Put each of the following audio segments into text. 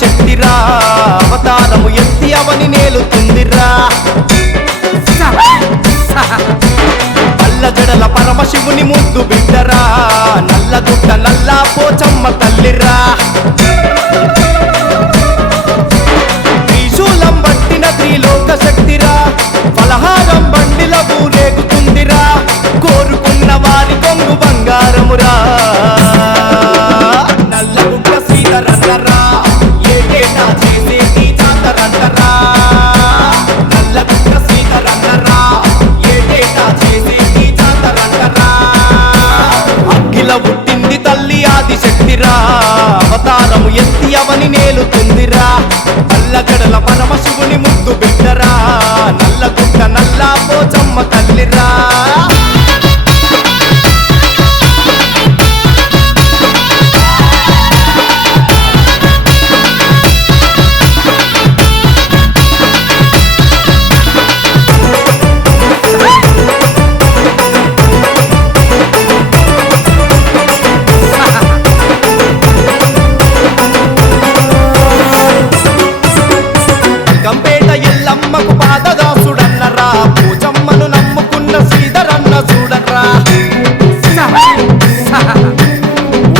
శక్తిరా అవతారము ఎత్తి అవని నేలుతుందిరా అల్లజడల పరమశివుని ముద్దు బిడ్డరా నల్లగుట్ట నల్లా పోచమ్మ తల్లిరా త్రిశూలం పట్టిన త్రిలోక శక్తిరా ఫలహారం బండిల ఊరేగుతుందిరా కోరుకున్న వారి కొంగు బంగారమురా నల్లగుట్ట శ్రీధరన్నరా పుట్టింది తల్లి ఆదిశక్తిరా అవతారము ఎత్తి అవని నేలుతుందిరా అల్లగడల పరమశివుని ముద్దు బిడ్డరా నల్లగుట్ట నల్లా పోచమ్మ తల్లిరా ఎల్లమ్మకు పాదదాసుడన్నరా పూజమ్మను నమ్ముకున్న శ్రీధరన్న చూడర్రా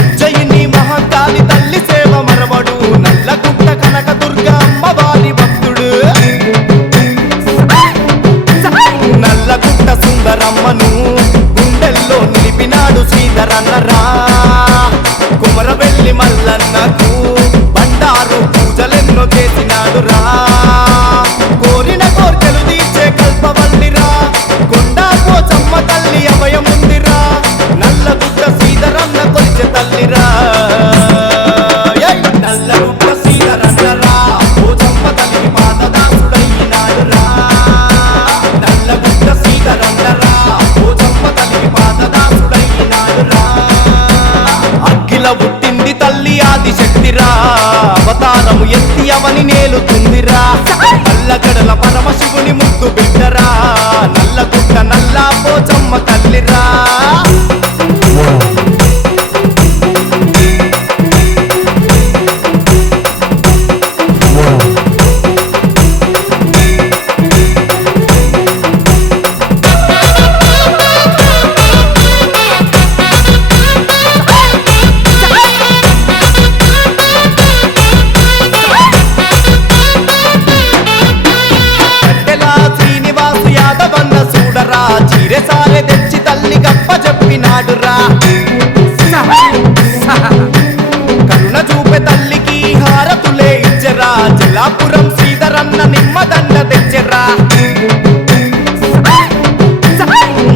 ఉజ్జయిని మహంకాళి తల్లి సేవ మరవడు నల్లగుట్ట కనకదుర్గ అమ్మవారి భక్తుడు నల్లగుట్ట సుందరమ్మను గుండెల్లో నిలిపినాడు శ్రీధరన్నరా కుమరవెల్లి మల్లన్నకు బండారు పూజలెన్నో చేసినాడురా కోరిన కోర్కెలు తీర్చే కల్పవల్లిరా కొండా పోచమ్మ తల్లి అభయముందిరా నల్లగుట్ట శ్రీధరన్న కొలిచె తల్లిరా నల్లగుట్ట శ్రీధరన్నరా పోచమ్మ తల్లి పాదదాసుడయ్యినాడురా నల్లగుట్ట శ్రీధరన్నరా పోచమ్మ తల్లి పాదదాసుడయ్యినాడురా అఖిల పుట్టింది తల్లి ఆదిశక్తిరా అవతారము ఎత్తి అవని నేలుతుందిరా అల్లగడల పరమశివుని ముద్దు బిడ్డరా నల్లగుట్ట నల్లా పోచమ్మ తల్లిరా చీరెసాలే తెచ్చి తల్లి గప్ప చెప్పినాడురా కరుణ చూపే తల్లికి హారతులే ఇచ్చరా జలాపురం శ్రీధరన్న నిమ్మదండ తెచ్చరా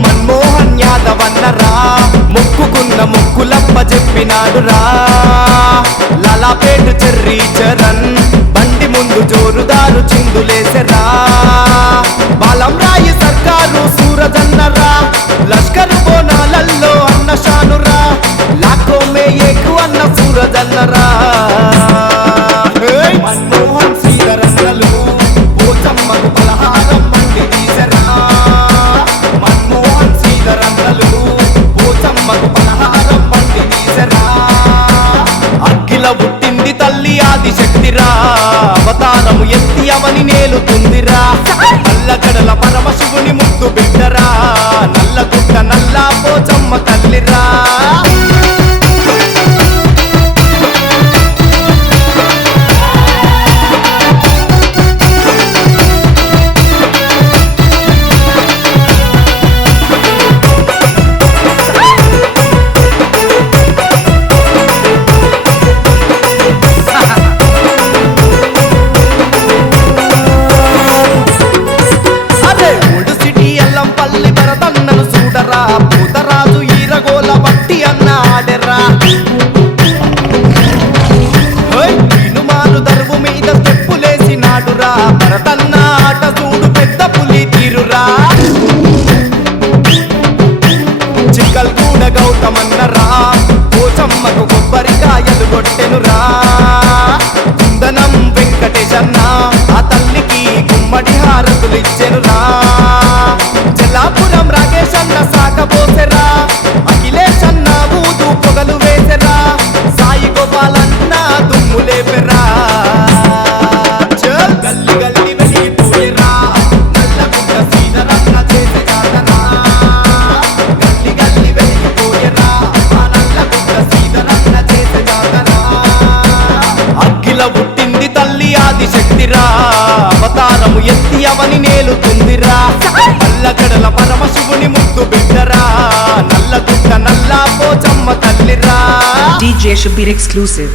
మన్మోహన్ యాదవన్నరా మొక్కుకున్న మొక్కులప్ప చెప్పినాడురా లాలాపేట చెర్రీ చరణ్ బండి ముందు జోరుదారు చిందులేసరా బాలం రాయి సర్కారు సూరజన్నరా లష్కరు బోనాలల్లో అన్న షానురా లాఖో మే ఏకు అన్న సూరజన్నరా మన్మోహన్ శ్రీధరన్నలు పోచమ్మకు పలహారం బండి తీసరా మన్మోహన్ శ్రీధరన్నలు పోచమ్మకు పలహారం బండి తీసరా అఖిల పుట్టింది తల్లి ఆదిశక్తిరా అవతారము ఎత్తి అవని నేలుతుందిరా అల్లగడల పరమశివుని ముద్దు బిడ్డరా నల్లగుట్ట నల్లా పోచమ్మ తల్లిరా పూతరాజు ఈరగోల బట్టి అన్న కొట్టెనురా కుందనం వెంకటేశన్న ఆ తల్లికి గుమ్మడి హారతులిచ్చెనురా జలాపురం రాగేశన్న సాకబోసెరా అఖిలేశన్న ఊదు పొగలు వేసెరా సాయి గోపాలన్న దుమ్ము లేపెరా చల్ గల్లి గల్లి వెలిగిపోయేరా నల్లగుంట సీనరత్న చేసే జాతరా గల్లి గల్లి వెలిగిపోయేరా ఆ నల్లగుంట సీనరత్న చేసే జాతరా అగ్గిల పుట్టింది తల్లి ఆదిశక్తిరా అవతారము ఎత్తి అవని నేలుతుందిరా పల్లగడల పరమశివుని ముద్దు బిడ్డరా నల్లగుట్ట నల్లా పోచమ్మ తల్లిరా DJ Shabir exclusive.